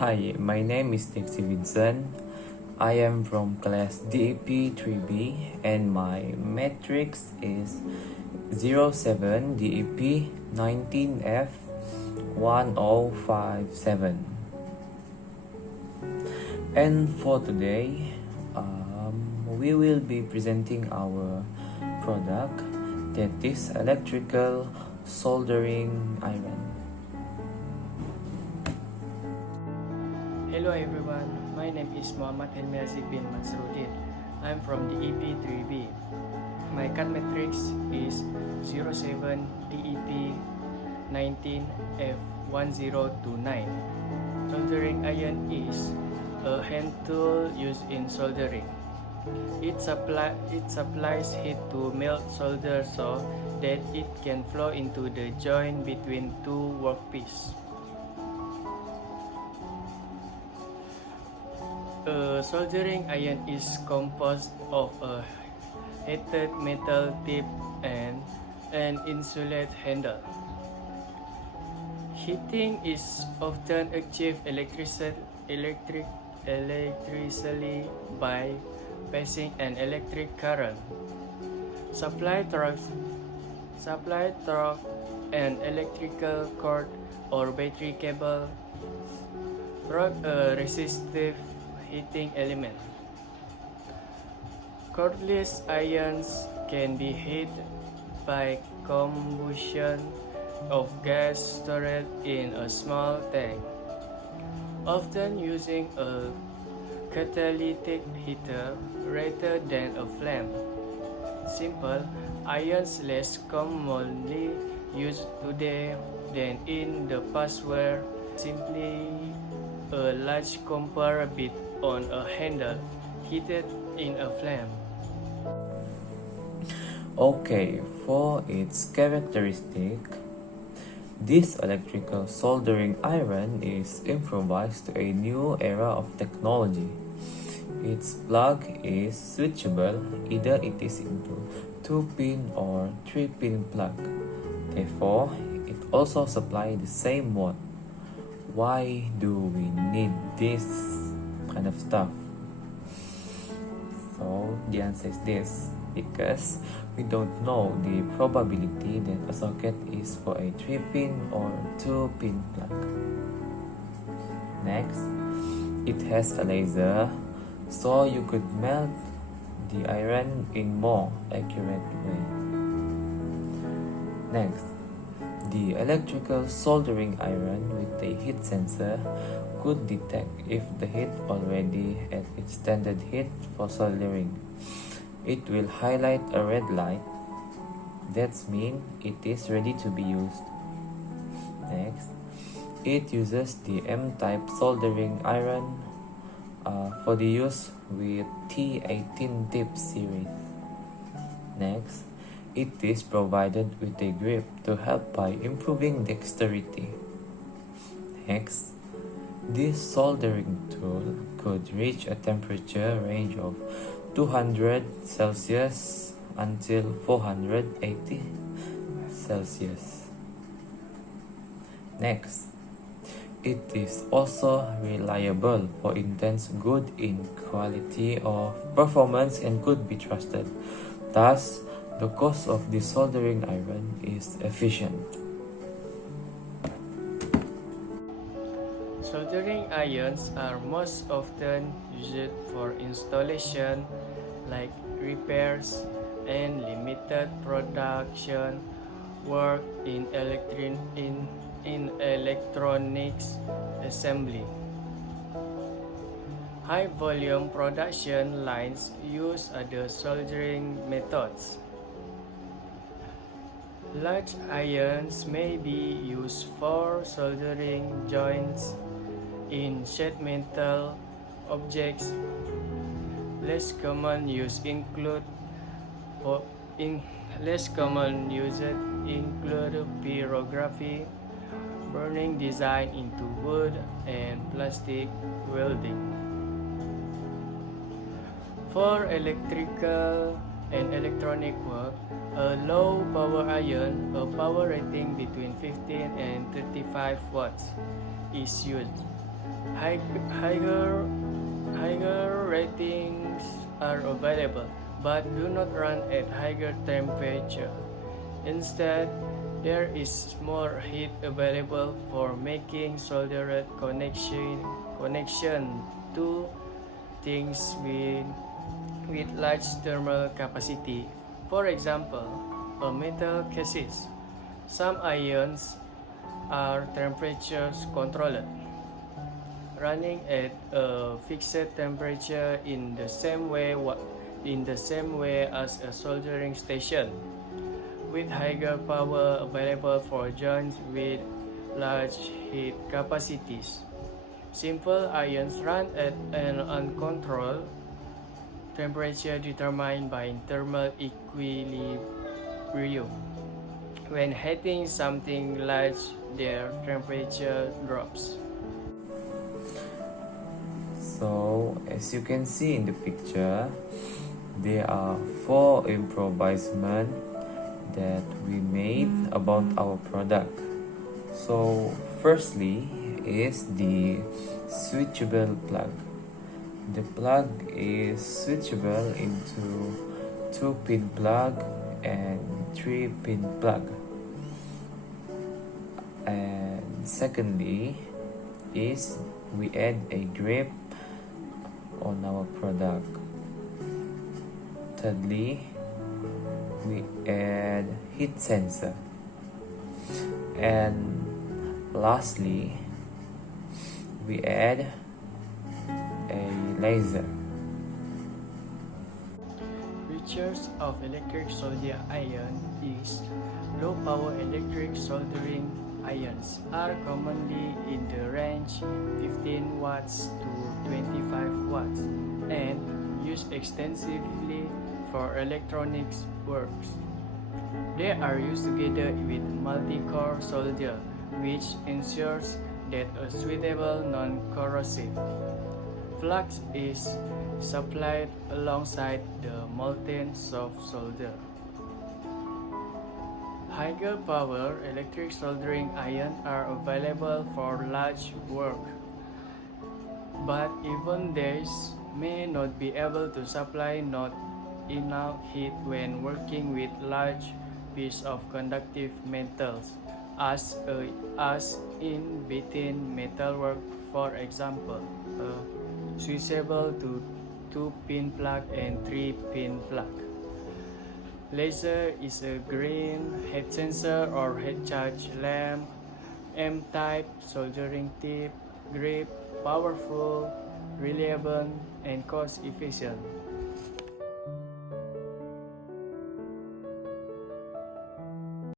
Hi, my name is Vincent. I am from class DEP3B and my matrix is 07 DEP 19F 1057. And for today, we will be presenting our product, that is electrical soldering iron. Hello everyone, my name is Muhammad Helmiazik bin Mansruddin. I'm from the EP3B. My cut matrix is 07 DEP 19F1029. Soldering iron is a hand tool used in soldering. It supplies heat to melt solder so that it can flow into the joint between two workpieces. A soldering iron is composed of a heated metal tip and an insulated handle. Heating is often achieved electrically by passing an electric current. Supply torque, an electrical cord or battery cable brought a resistive heating element. Cordless irons can be heated by combustion of gas stored in a small tank, often using a catalytic heater rather than a flame. Simple irons less commonly used today than in the past were simply a large copper bit on a handle heated in a flame. Okay, for its characteristic, this electrical soldering iron is improvised to a new era of technology. Its plug is switchable, either it is into 2-pin or 3-pin plug. Therefore, it also supplies the same watt. Why do we need this kind of stuff? So the answer is this: because we don't know the probability that a socket is for a 3-pin or 2-pin plug. Next, it has a laser, so you could melt the iron in more accurate way. Next, the electrical soldering iron with a heat sensor could detect if the heat already at its standard heat for soldering. It will highlight a red light. That means it is ready to be used. Next, it uses the M-type soldering iron for the use with T18 tip series. Next, it is provided with a grip to help by improving dexterity. Next, this soldering tool could reach a temperature range of 200 Celsius until 480 Celsius. Next, it is also reliable for intense good in quality of performance and could be trusted. Thus, the cost of the soldering iron is efficient. Soldering irons are most often used for installation, like repairs and limited production work in electronics assembly. High volume production lines use other soldering methods. Large irons may be used for soldering joints in sheet metal objects. Less common uses include pyrography, burning design into wood, and plastic welding. For electrical and electronic work, a low power iron, a power rating between 15 and 35 watts, is used. Higher ratings are available, but do not run at higher temperature. Instead, there is more heat available for making soldered connection to things with large thermal capacity. For example, a metal cases. Some ions are temperature controlled, running at a fixed temperature in the same way as a soldering station, with higher power available for joints with large heat capacities. Simple ions run at an uncontrolled temperature determined by thermal equilibrium. When heating something large, their temperature drops. So, as you can see in the picture, there are 4 improvisement that we made about our product. So, firstly is the switchable plug. The plug is switchable into 2-pin plug and 3-pin plug. And secondly is we add a grip on our product. Thirdly, we add heat sensor. And lastly, we add a laser. Features of electric solder iron is low power electric soldering irons are commonly in the range 15 watts to 25 watts and used extensively for electronics works. They are used together with multi-core solder, which ensures that a suitable non-corrosive flux is supplied alongside the molten soft solder. Higher power electric soldering iron are available for large work, but even these may not be able to supply not enough heat when working with large pieces of conductive metals, as in between metalwork, for example, a switchable to 2-pin plug and 3-pin plug. Laser is a green heat sensor or heat charge lamp, M-type soldering tip, grip, powerful, reliable, and cost efficient.